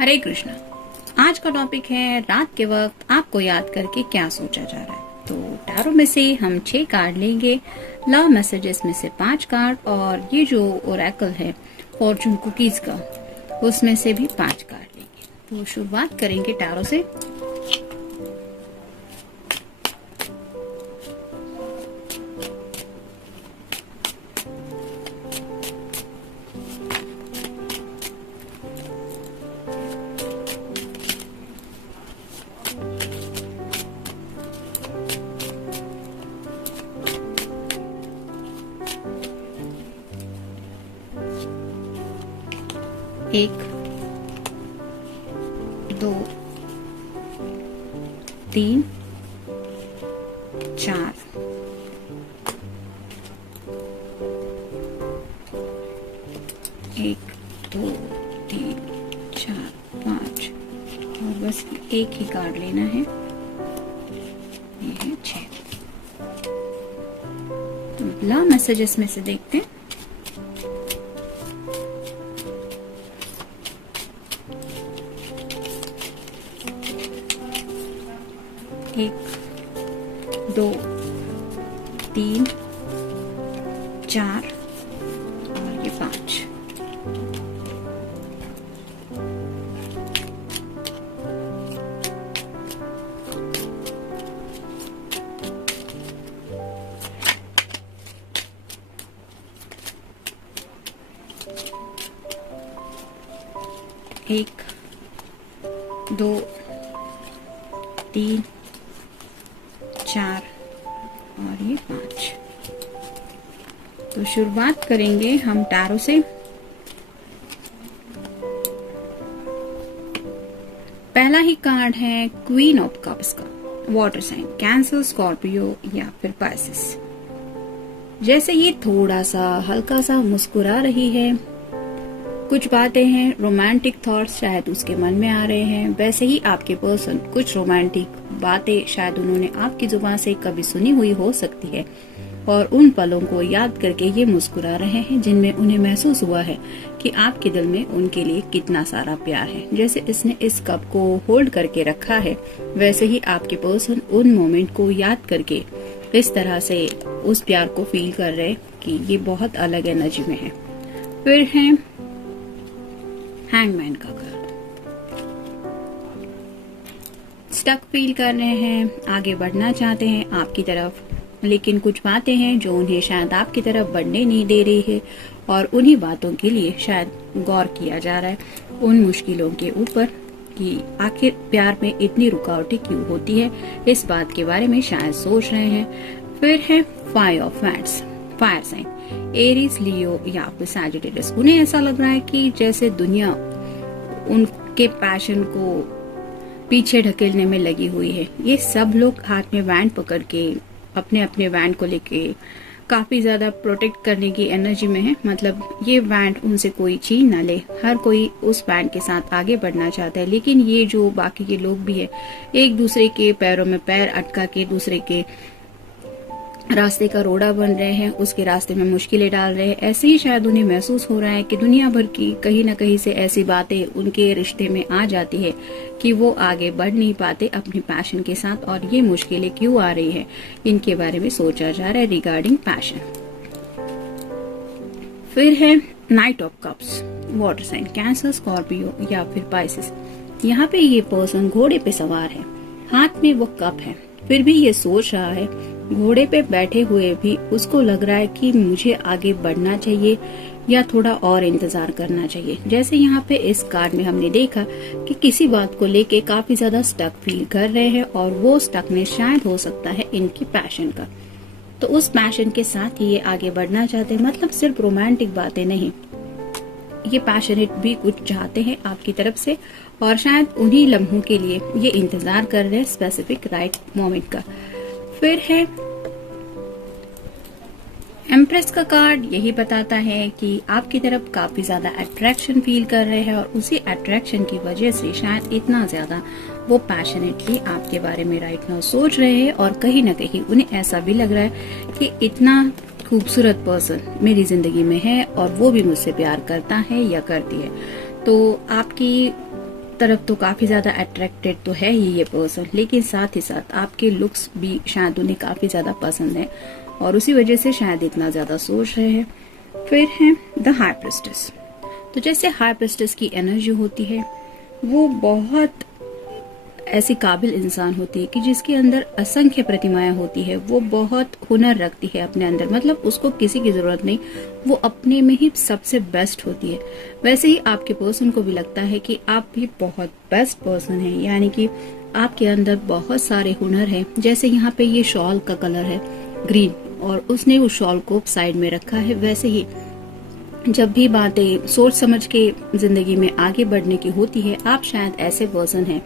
हरे कृष्णा। आज का टॉपिक है रात के वक्त आपको याद करके क्या सोचा जा रहा है। तो टैरो में से हम 6 कार्ड लेंगे, लव मैसेजेस में से 5 कार्ड और ये जो ओरेकल है फॉर्चून कुकीज का उसमें से भी 5 कार्ड लेंगे। तो शुरुआत करेंगे टैरो से। एक, दो, तीन, चार, एक, दो, तीन, चार, 5 और बस एक ही कार्ड लेना है। ये है 6। तो लव मैसेजेस में से देखते हैं। एक, दो, तीन, चार और ये 5। एक, दो, तीन, 4 और ये 5। तो शुरुआत करेंगे हम टैरो से। पहला ही कार्ड है क्वीन ऑफ कप्स का, वाटर साइन, कैंसर, स्कॉर्पियो या फिर पाइसेस। जैसे ये थोड़ा सा हल्का सा मुस्कुरा रही है, कुछ बातें हैं, रोमांटिक थॉट्स शायद उसके मन में आ रहे हैं। वैसे ही आपके पर्सन कुछ रोमांटिक बातें शायद उन्होंने आपकी जुबान से कभी सुनी हुई हो सकती है और उन पलों को याद करके ये मुस्कुरा रहे हैं जिनमें उन्हें महसूस हुआ है कि आपके दिल में उनके लिए कितना सारा प्यार है। जैसे इसने इस कप को होल्ड करके रखा है, वैसे ही आपके पर्सन उन मोमेंट को याद करके इस तरह से उस प्यार को फील कर रहे कि ये बहुत अलग एनर्जी में है। फिर है हैंगमैन का कार्ड। स्टक फील कर रहे हैं, आगे बढ़ना चाहते हैं आपकी तरफ, लेकिन कुछ बातें हैं जो उन्हें शायद आपकी तरफ बढ़ने नहीं दे रही है और उन्हीं बातों के लिए शायद गौर किया जा रहा है उन मुश्किलों के ऊपर कि आखिर प्यार में इतनी रुकावटें क्यों होती है। इस बात के बारे में शायद सोच रहे हैं। फिर है 5 of wands, fire sign, Aries, Leo या फिर सैजिटेरियस। उन्हें ऐसा लग रहा है कि जैसे दुनिया उनके पैशन को पीछे ढकेलने में लगी हुई है। ये सब लोग हाथ में वैंड पकड़ के अपने अपने वैंड को लेके काफी ज्यादा प्रोटेक्ट करने की एनर्जी में है। मतलब ये वैंड उनसे कोई छीन ना ले, हर कोई उस वैंड के साथ आगे बढ़ना चाहता है। लेकिन ये जो बाकी के लोग भी है, एक दूसरे के पैरों में पैर अटका के दूसरे के रास्ते का रोड़ा बन रहे हैं, उसके रास्ते में मुश्किलें डाल रहे हैं। ऐसे ही शायद उन्हें महसूस हो रहा है कि दुनिया भर की कहीं न कहीं से ऐसी बातें उनके रिश्ते में आ जाती है कि वो आगे बढ़ नहीं पाते अपने पैशन के साथ, और ये मुश्किलें क्यों आ रही है इनके बारे में सोचा जा रहा है रिगार्डिंग पैशन। फिर है knight of cups, water sign, Cancer, Scorpio या फिर पाइसेस। यहाँ पे ये पर्सन घोड़े पे सवार है, हाथ में वो कप है, फिर भी ये सोच रहा है, घोड़े पे बैठे हुए भी उसको लग रहा है कि मुझे आगे बढ़ना चाहिए या थोड़ा और इंतजार करना चाहिए। जैसे यहाँ पे इस कार्ड में हमने देखा कि किसी बात को लेके काफी ज्यादा स्टक फील कर रहे हैं और वो स्टकनेस शायद हो सकता है इनकी पैशन का। तो उस पैशन के साथ ही ये आगे बढ़ना चाहते हैं। मतलब सिर्फ रोमांटिक बातें नहीं, ये पैशनेट भी कुछ चाहते हैं आपकी तरफ से और शायद उन्हीं लम्हों के लिए ये इंतजार कर रहे हैं स्पेसिफिक राइट मोमेंट का। फिर है एम्प्रेस का कार्ड। यही बताता है कि आपकी तरफ काफी ज्यादा अट्रैक्शन फील कर रहे हैं और उसी अट्रैक्शन की वजह से शायद इतना ज्यादा वो पैशनेटली आपके बारे में राइट नाउ सोच रहे हैं और कहीं न कहीं उन्हें ऐसा भी लग रहा है कि इतना खूबसूरत पर्सन मेरी जिंदगी में है और वो भी मुझसे प्यार करता है या करती है। तो आपकी तरफ तो काफी ज्यादा अट्रैक्टेड तो है ही ये पर्सन, लेकिन साथ ही साथ आपके लुक्स भी शायद उन्हें काफी ज्यादा पसंद है और उसी वजह से शायद इतना ज्यादा सोच रहे हैं। फिर है द हाई प्रिस्टेस। तो जैसे हाई प्रिस्टेस की एनर्जी होती है, वो बहुत ऐसी काबिल इंसान होती है कि जिसके अंदर असंख्य प्रतिमाएं होती है। वो बहुत हुनर रखती है अपने अंदर, मतलब उसको किसी की जरूरत नहीं, वो अपने में ही सबसे बेस्ट होती है। वैसे ही आपके पर्सन को भी लगता है कि आप भी बहुत बेस्ट पर्सन हैं, यानी कि आपके अंदर बहुत सारे हुनर हैं। जैसे यहाँ पे ये शॉल का कलर है ग्रीन और उसने उस शॉल को साइड में रखा है, वैसे ही जब भी बातें सोच समझ के जिंदगी में आगे बढ़ने की होती है, आप शायद ऐसे पर्सन हैं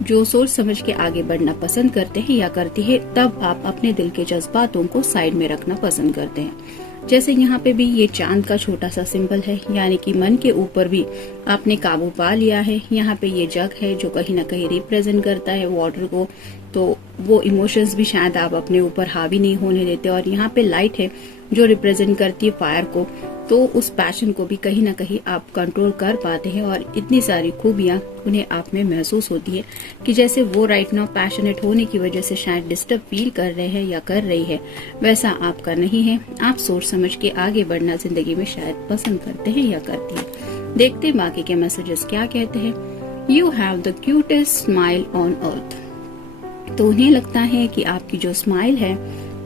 जो सोच समझ के आगे बढ़ना पसंद करते हैं या करती है, तब आप अपने दिल के जज्बातों को साइड में रखना पसंद करते हैं। जैसे यहाँ पे भी ये चांद का छोटा सा सिंबल है, यानी कि मन के ऊपर भी आपने काबू पा लिया है। यहाँ पे ये जग है जो कहीं ना कहीं रिप्रेजेंट करता है वाटर को, तो वो इमोशंस भी शायद आप अपने ऊपर हावी नहीं होने देते। और यहाँ पे लाइट है जो रिप्रेजेंट करती है फायर को, तो उस पैशन को भी कहीं ना कहीं आप कंट्रोल कर पाते हैं और इतनी सारी खूबियां उन्हें आप में महसूस होती है कि जैसे वो राइट नाउ पैशनेट होने की वजह से शायद डिस्टर्ब फील कर रहे हैं या कर रही है, वैसा आपका नहीं है। आप सोच समझ के आगे बढ़ना जिंदगी में शायद पसंद करते हैं या करती है। देखते हैं बाकी के मैसेजेस क्या कहते हैं। You have the cutest smile on earth. तो उन्हें लगता है कि आपकी जो स्माइल है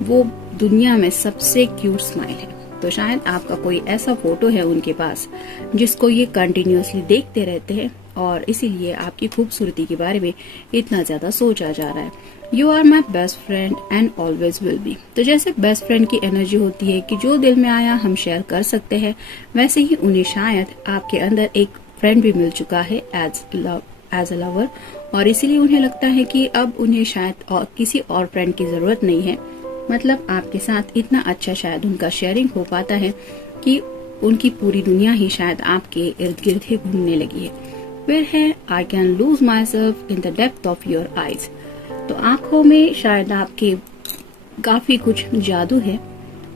वो दुनिया में सबसे क्यूट स्माइल है। तो शायद आपका कोई ऐसा फोटो है उनके पास जिसको ये कंटिन्यूअसली देखते रहते हैं और इसीलिए आपकी खूबसूरती के बारे में इतना ज्यादा सोचा जा रहा है। You are my best friend and always will be. तो जैसे बेस्ट फ्रेंड की एनर्जी होती है कि जो दिल में आया हम शेयर कर सकते हैं, वैसे ही उन्हें शायद आपके अंदर एक फ्रेंड भी मिल चुका है एज अ लवर, और इसीलिए उन्हें लगता है कि अब उन्हें शायद किसी और फ्रेंड की जरूरत नहीं है। मतलब आपके साथ इतना अच्छा शायद उनका शेयरिंग हो पाता है कि उनकी पूरी दुनिया ही शायद आपके इर्द गिर्द ही घूमने लगी है। फिर है I can lose my self in the depth of your eyes. तो आंखों में शायद आपके काफी कुछ जादू है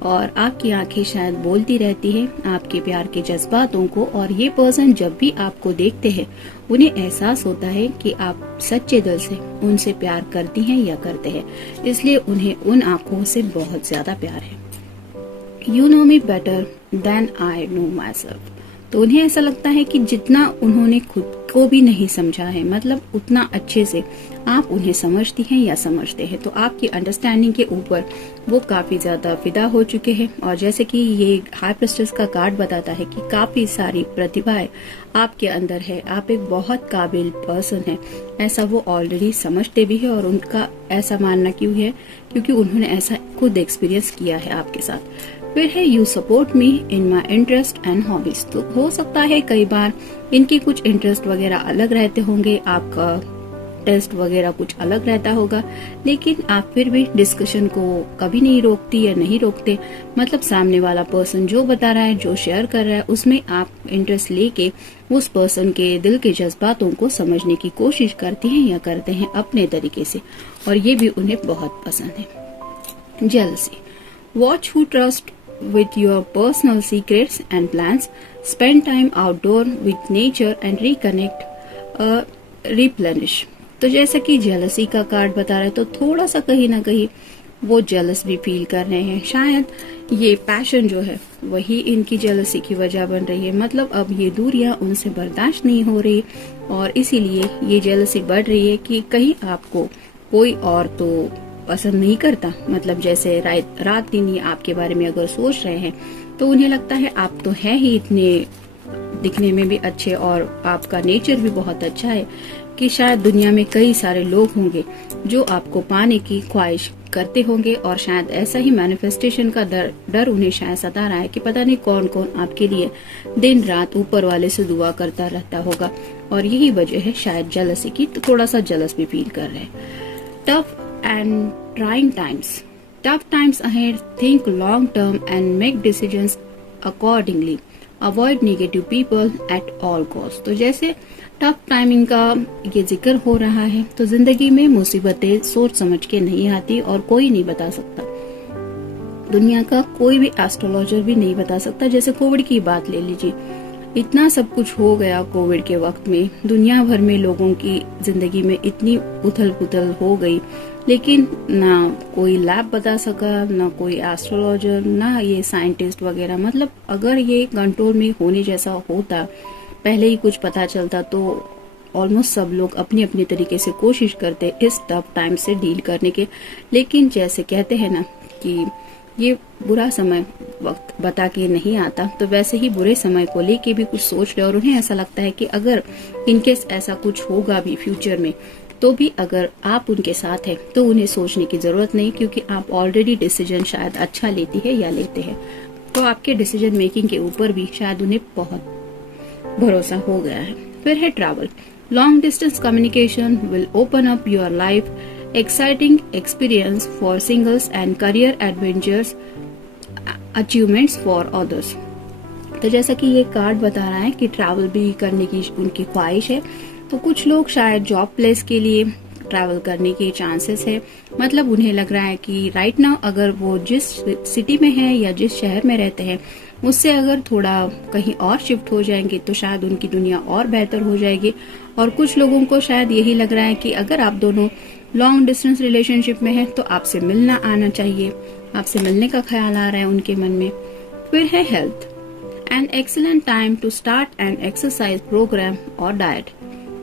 और आपकी आंखें शायद बोलती रहती है आपके प्यार के जज्बातों को, और ये पर्सन जब भी आपको देखते हैं उन्हें एहसास होता है कि आप सच्चे दिल से उनसे प्यार करती हैं या करते हैं, इसलिए उन्हें उन आंखों से बहुत ज्यादा प्यार है। You know me better than I know myself. तो उन्हें ऐसा लगता है कि जितना उन्होंने खुद को भी नहीं समझा है, मतलब उतना अच्छे से आप उन्हें समझती हैं या समझते हैं। तो आपकी अंडरस्टैंडिंग के ऊपर वो काफी ज्यादा फिदा हो चुके हैं। और जैसे कि ये हाई प्रिस्टेस का कार्ड बताता है कि काफी सारी प्रतिभाएं आपके अंदर है, आप एक बहुत काबिल पर्सन है, ऐसा वो ऑलरेडी समझते भी है। और उनका ऐसा मानना क्यों है, क्योंकि उन्होंने ऐसा खुद एक्सपीरियंस किया है आपके साथ। फिर है you support me in my interest and hobbies. तो हो सकता है कई बार इनके कुछ इंटरेस्ट वगैरह अलग रहते होंगे, आपका टेस्ट वगैरह कुछ अलग रहता होगा, लेकिन आप फिर भी डिस्कशन को कभी नहीं रोकती या नहीं रोकते। मतलब सामने वाला पर्सन जो बता रहा है, जो शेयर कर रहा है, उसमें आप इंटरेस्ट लेके उस पर्सन के दिल के जज्बातों को समझने की कोशिश करती हैं या करते हैं अपने तरीके से, और ये भी उन्हें बहुत पसंद है। Jealousy. Watch who trust with your personal secrets and plans, spend time outdoor with nature and replenish। तो जैसे कि जेलसी का कार्ड बता रहा है, तो थोड़ा सा कहीं ना कहीं वो जेलस भी फील कर रहे हैं। शायद ये पैशन जो है वही इनकी जेलसी की वजह बन रही है। मतलब अब ये दूरियां उनसे बर्दाश्त नहीं हो रही और इसीलिए ये जेलसी बढ़ रही है कि कहीं आपको कोई और तो पसंद नहीं करता। मतलब जैसे रात दिन ये आपके बारे में अगर सोच रहे हैं तो उन्हें लगता है आप तो है ही इतने दिखने में भी अच्छे और आपका नेचर भी बहुत अच्छा है कि शायद दुनिया में कई सारे लोग होंगे जो आपको पाने की ख्वाहिश करते होंगे। और शायद ऐसा ही मैनिफेस्टेशन का डर उन्हें शायद सता रहा है कि पता नहीं कौन कौन आपके लिए दिन रात ऊपर वाले से दुआ करता रहता होगा, और यही वजह है शायद जेलसी की। तो थोड़ा सा जेलस भी फील कर रहे हैं। Tough and trying times. Tough times ahead, think long term and make decisions accordingly. Avoid negative people at all costs. तो जैसे टफ टाइमिंग का ये जिक्र हो रहा है, तो जिंदगी में मुसीबतें सोच समझ के नहीं आती और कोई नहीं बता सकता। दुनिया का कोई भी एस्ट्रोलॉजर भी नहीं बता सकता। जैसे कोविड की बात ले लीजिए, इतना सब कुछ हो गया कोविड के वक्त में, दुनिया भर में लोगों की जिंदगी में इतनी उथल पुथल हो गई, लेकिन ना कोई लैब बता सका, ना कोई एस्ट्रोलॉजर, ना ये साइंटिस्ट वगैरह। मतलब अगर ये कंट्रोल में होने जैसा होता, पहले ही कुछ पता चलता, तो ऑलमोस्ट सब लोग अपनी अपनी तरीके से कोशिश करते इस टफ टाइम से डील करने के। लेकिन जैसे कहते हैं ना कि ये बुरा समय वक्त बता के नहीं आता, तो वैसे ही बुरे समय को लेके भी कुछ सोच रहे, और उन्हें ऐसा लगता है कि अगर इनकेस ऐसा कुछ होगा भी फ्यूचर में, तो भी अगर आप उनके साथ हैं तो उन्हें सोचने की जरूरत नहीं, क्योंकि आप ऑलरेडी डिसीजन शायद अच्छा लेती है या लेते हैं। तो आपके डिसीजन मेकिंग के ऊपर भी शायद उन्हें बहुत भरोसा हो गया है। फिर है travel. Long distance communication will open up your life, exciting experience for singles and career adventures achievements for others। तो जैसा कि ये कार्ड बता रहा है कि ट्रैवल भी करने की उनकी ख्वाहिश है, तो कुछ लोग शायद जॉब प्लेस के लिए ट्रैवल करने के चांसेस है। मतलब उन्हें लग रहा है कि राइट नाउ अगर वो जिस सिटी में है या जिस शहर में रहते हैं, उससे अगर थोड़ा कहीं और शिफ्ट हो जाएंगे तो शायद उनकी दुनिया और बेहतर हो जाएगी। और कुछ लोगों को शायद यही लग रहा है कि अगर आप दोनों लॉन्ग डिस्टेंस रिलेशनशिप में है तो आपसे मिलना आना चाहिए, आपसे मिलने का ख्याल आ रहा है उनके मन में। फिर है health. An excellent time to start an exercise programme और diet.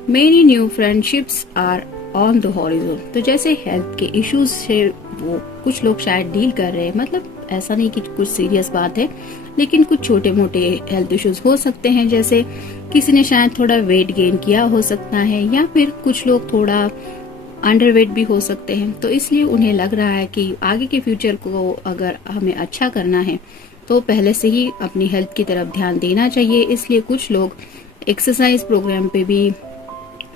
Many new friendships are on the horizon. तो जैसे हेल्थ के इश्यूज से वो कुछ लोग शायद डील कर रहे हैं, मतलब ऐसा नहीं कि कुछ सीरियस बात है, लेकिन कुछ छोटे मोटे हेल्थ इश्यूज हो सकते हैं। जैसे किसी ने शायद थोड़ा वेट गेन किया हो सकता है, या फिर कुछ लोग थोड़ा अंडरवेट भी हो सकते हैं। तो इसलिए उन्हें लग रहा है कि आगे के फ्यूचर को अगर हमें अच्छा करना है तो पहले से ही अपनी हेल्थ की तरफ ध्यान देना चाहिए। इसलिए कुछ लोग एक्सरसाइज प्रोग्राम पे भी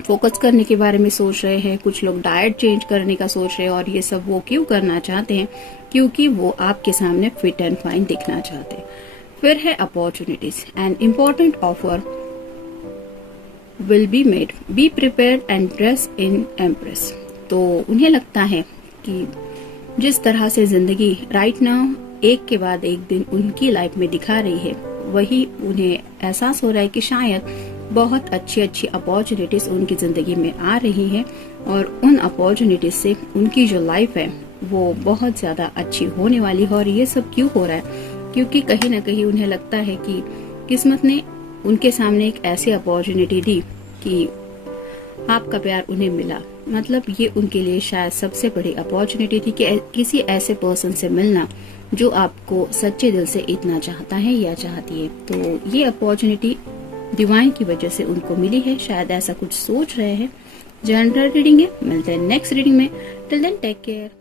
फोकस करने के बारे में सोच रहे हैं, कुछ लोग डाइट चेंज करने का सोच रहे हैं। और ये सब वो क्यों करना चाहते हैं? क्योंकि वो आपके सामने फिट एंड फाइन दिखना चाहते हैं। फिर है opportunities. An important offer will be made, be prepared and dress in impress। तो उन्हें लगता है कि जिस तरह से जिंदगी राइट नाउ एक के बाद एक दिन उनकी लाइफ में दिखा रही है, वही उन्हें एहसास हो रहा है कि शायद बहुत अच्छी अच्छी अपॉर्चुनिटीज उनकी जिंदगी में आ रही हैं, और उन अपॉर्चुनिटीज से उनकी जो लाइफ है वो बहुत ज्यादा अच्छी होने वाली है। और ये सब क्यों हो रहा है? क्योंकि कहीं ना कहीं उन्हें लगता है कि किस्मत ने उनके सामने एक ऐसी अपॉर्चुनिटी दी कि आपका प्यार उन्हें मिला। मतलब ये उनके लिए शायद सबसे बड़ी अपॉर्चुनिटी थी कि किसी ऐसे पर्सन से मिलना जो आपको सच्चे दिल से इतना चाहता है या चाहती है। तो ये अपॉर्चुनिटी डिवाइन की वजह से उनको मिली है, शायद ऐसा कुछ सोच रहे हैं। जनरल रीडिंग है, मिलते हैं नेक्स्ट रीडिंग में। Till then take care.